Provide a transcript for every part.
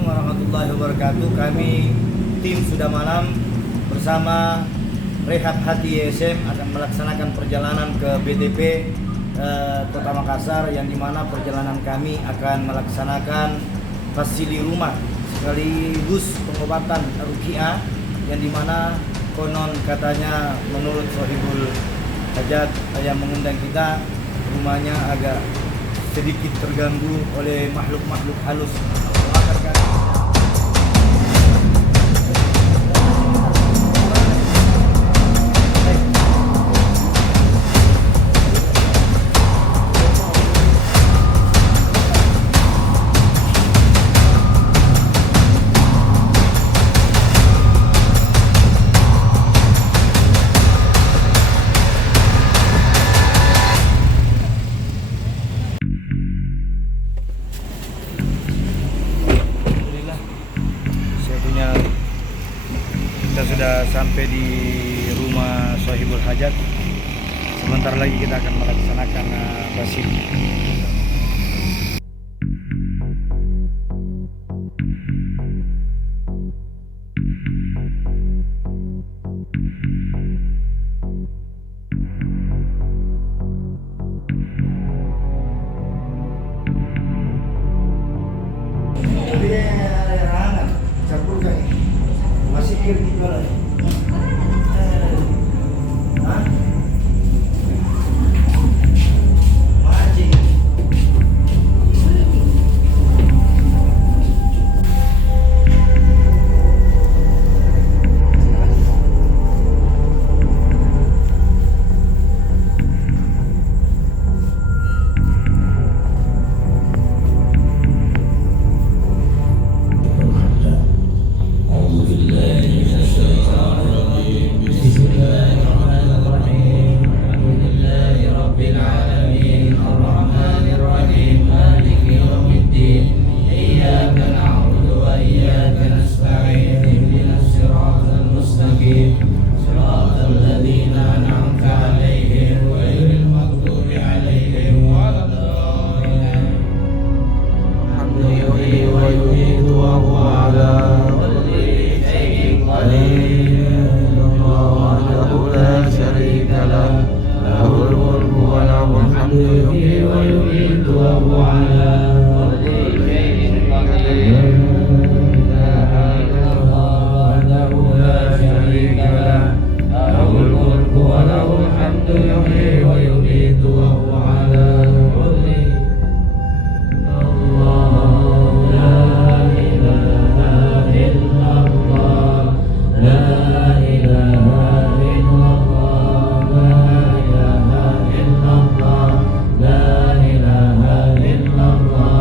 Assalamualaikum warahmatullahi wabarakatuh. Kami tim Sudah Malam bersama Rehab Hati YSM akan melaksanakan perjalanan ke BTP Kota Makassar, yang dimana perjalanan kami akan melaksanakan fasili rumah sekaligus pengobatan ruqyah, yang dimana konon katanya menurut Sohibul Hajat yang mengundang kita, rumahnya agak sedikit terganggu oleh makhluk-makhluk halus. Kita sudah sampai di rumah Sohibul Hajat. Sebentar lagi kita akan melaksanakan fasili. Masih kiri jualan. La ilaha illallah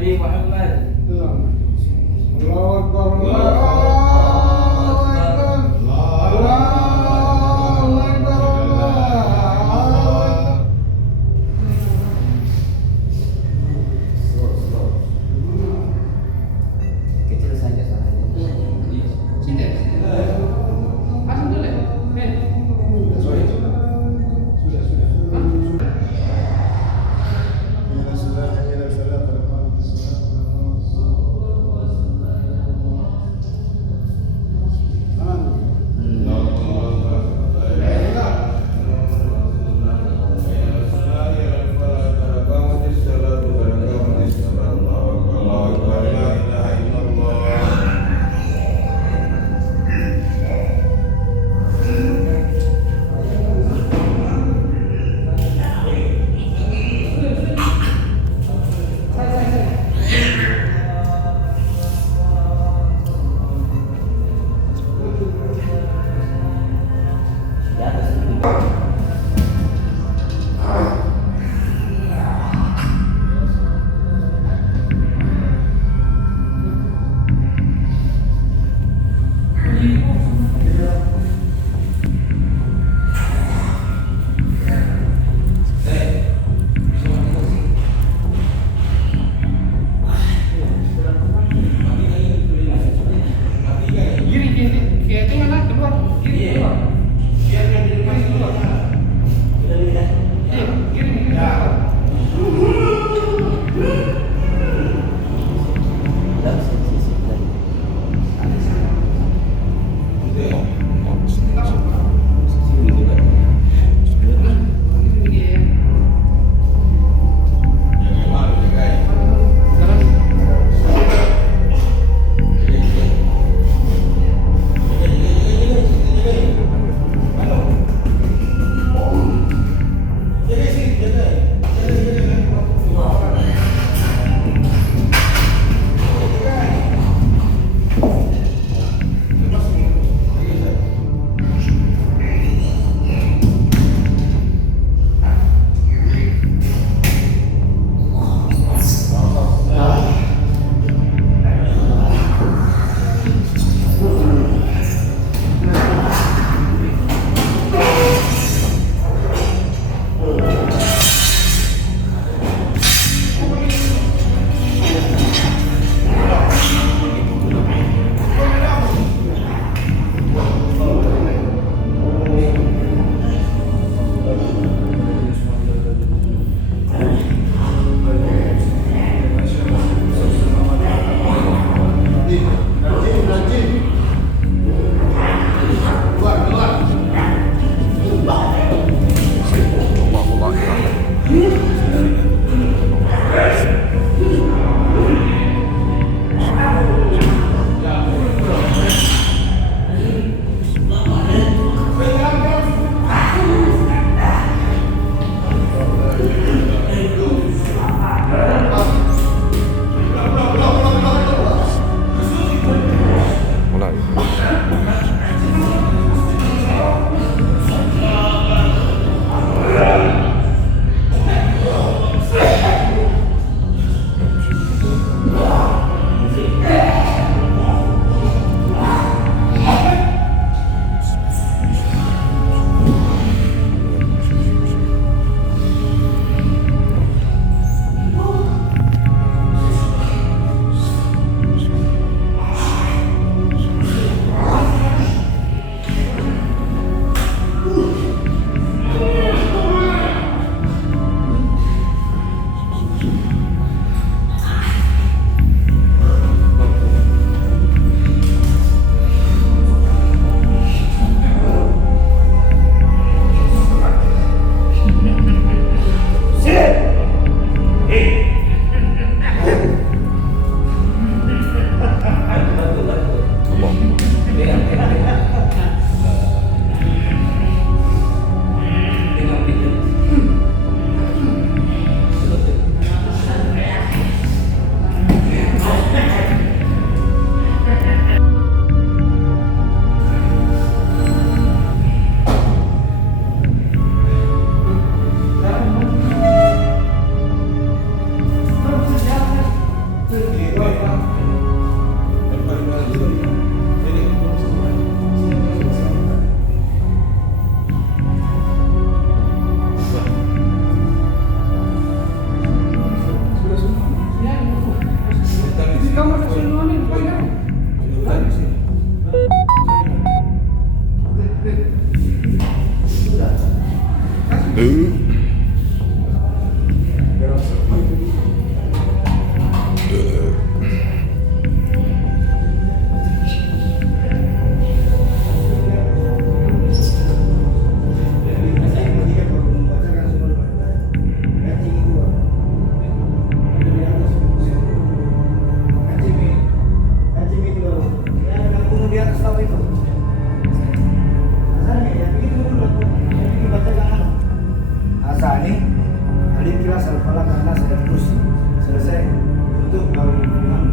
Nabi Muhammad. Allahu Akbar, Allahu Akbar, Allahu Akbar, Allahu Akbar. Kecil saja salahnya. Sini. Pasang dulu ya. hubungan.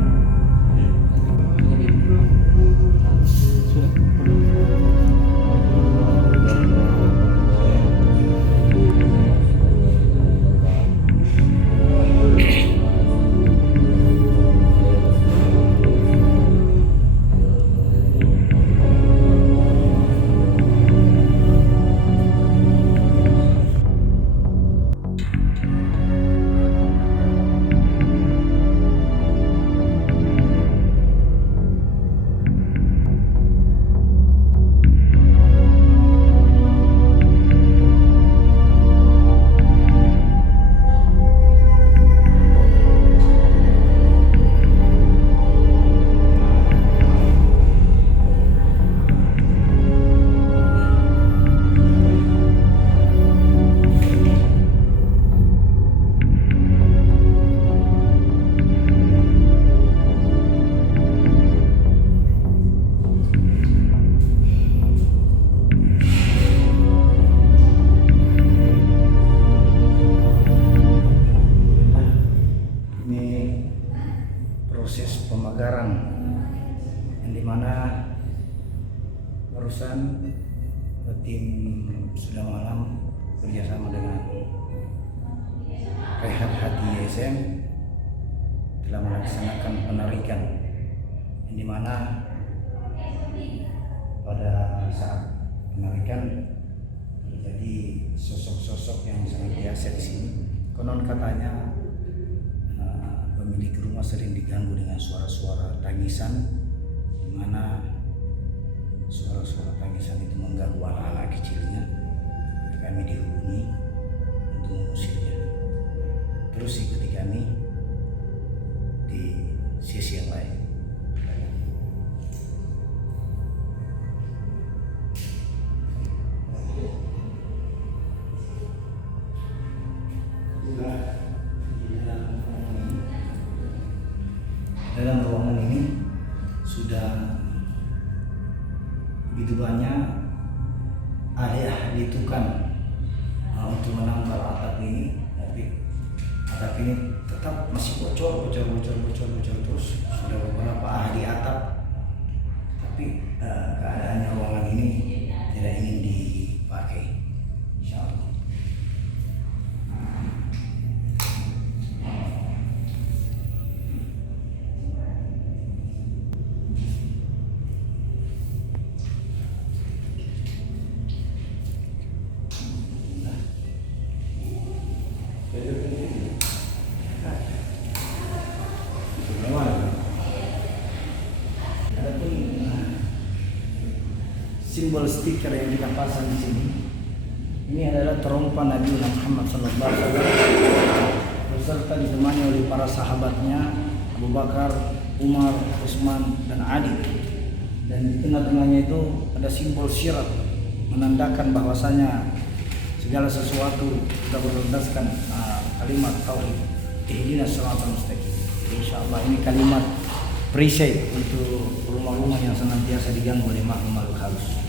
Proses pemagaran yang dimana barusan tim sudah malam bekerjasama dengan Rehat Hati YSM telah melaksanakan penarikan yang dimana pada saat penarikan terjadi sosok-sosok yang sangat biasa di sini. Konon katanya pemilik rumah sering diganggu dengan suara-suara tangisan, di mana suara-suara tangisan itu mengganggu anak-anak kecilnya. Kami dihubungi untuk mengusirnya. Terus ikuti kami di sisi yang lain. Dalam ruangan ini sudah begitu banyak ahli-ahli tukang untuk menambal atap ini, tapi atap ini tetap masih bocor terus. Sudah beberapa ahli atap, tapi keadaannya ruangan ini tidak ingin dipakai. Insyaallah. Simbol stiker yang kita pasang di sini, ini adalah terompah Nabi Muhammad SAW beserta ditemani oleh para sahabatnya Abu Bakar, Umar, Utsman, dan Ali. Dan di tengah-tengahnya itu ada simbol syirat menandakan bahwasanya segala sesuatu kita berdasarkan kalimat tauhid. Ihdinas siratal mustaqim. Insyaallah ini kalimat perisai untuk rumah-rumah yang senantiasa diganggu oleh makhluk halus.